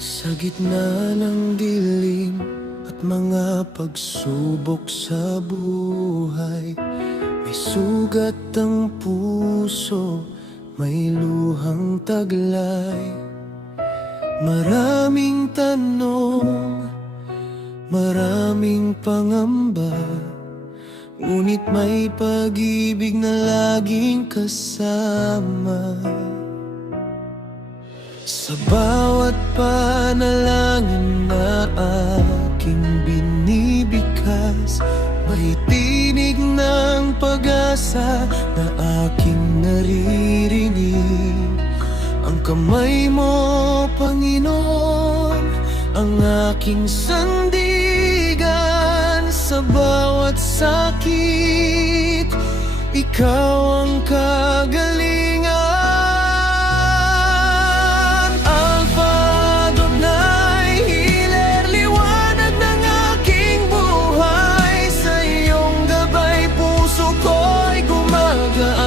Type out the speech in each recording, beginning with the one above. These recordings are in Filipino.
Sa gitna ng dilim at mga pagsubok sa buhay, may sugat ang puso, may luhang taglay. Maraming tanong, maraming pangamba, ngunit may pag-ibig na laging kasama. Sa bawat panalangin na aking binibigkas, may tinig ng pag-asa na aking naririnig. Ang kamay mo, Panginoon, ang aking sandigan. Sa bawat sakit, ikaw ang kagalingan. Alpha Adonai, healer, liwanag ng aking buhay. Sa iyong gabay, puso ko'y gumagaan.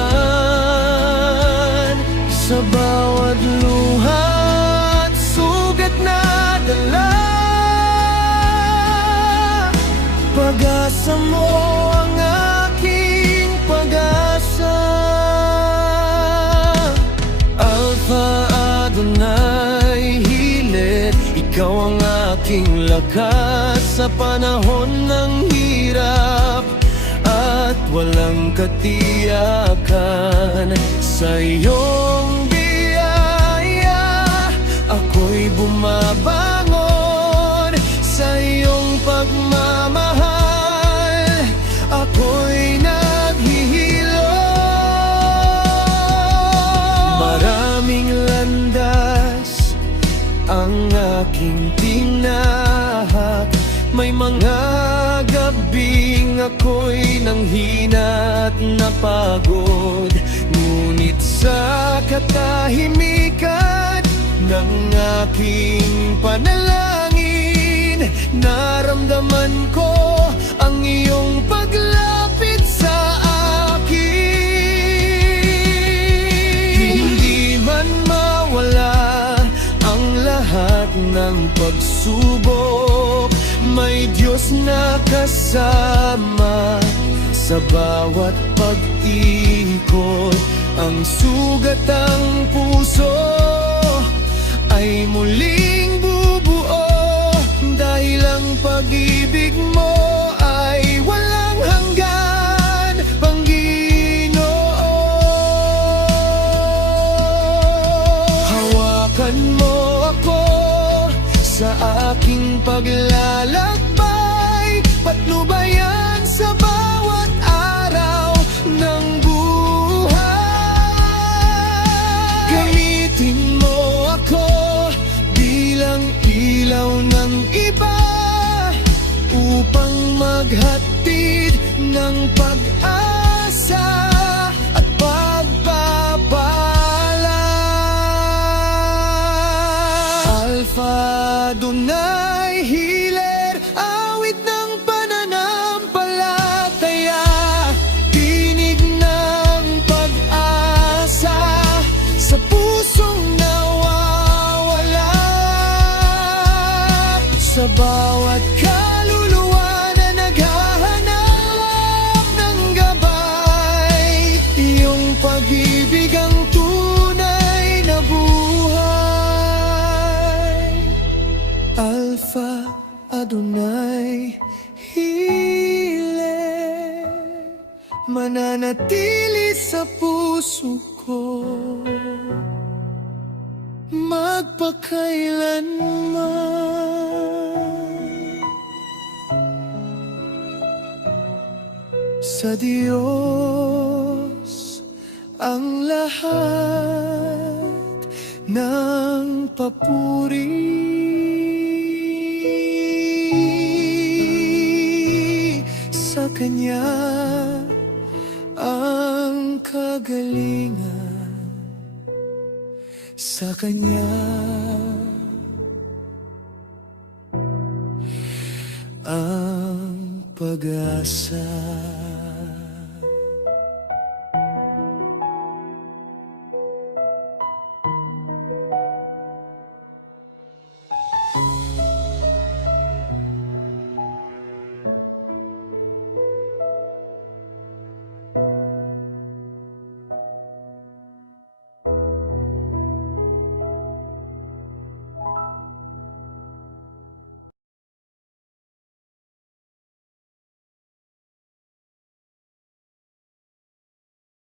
Sa bawat luha at sugat na dala, pag-asa mo ang aking pag-asa. Alpha Adonai, healer, ikaw ang aking lakas sa panahon ng hirap at walang katiyakan. Sa iyong biyaya, ako'y bumabangon. Sa iyong pagmamahal, ako'y naghihilo. Maraming landas ang aking tinahak, may mga gabing ako'y nanghina at napagod. Ngunit sa katahimikan ng aking panalangin, naramdaman ko ang iyong paglapit sa akin. Hindi man mawala ang lahat ng pagsubok, may Diyos na kasama sa bawat pag-ikot. Ang sugat ang puso ay muling bubuo, dahil ang pag-ibig mo ay walang hanggan, Panginoon. Hawakan mo ako sa aking paglalakbay, patnubayan sa bawat araw ng buhay. Gamitin mo ako bilang ilaw ng iba, upang maghatid ng pag-asa at pagpapala. Alpha Adonai, healer, awit ng pananampalataya, tinig ng pag-asa sa pusong nawawala. Sa bawat kaluluwa na naghahanap ng gabay, iyong pag-ibig ang tunay na buhay. Alpha Adonai, healer, mananatili sa puso ko magpakailanman. Sa Diyos ang lahat ng papuri. Sa Kanya ang kagalingan, sa Kanya ang pag-asa.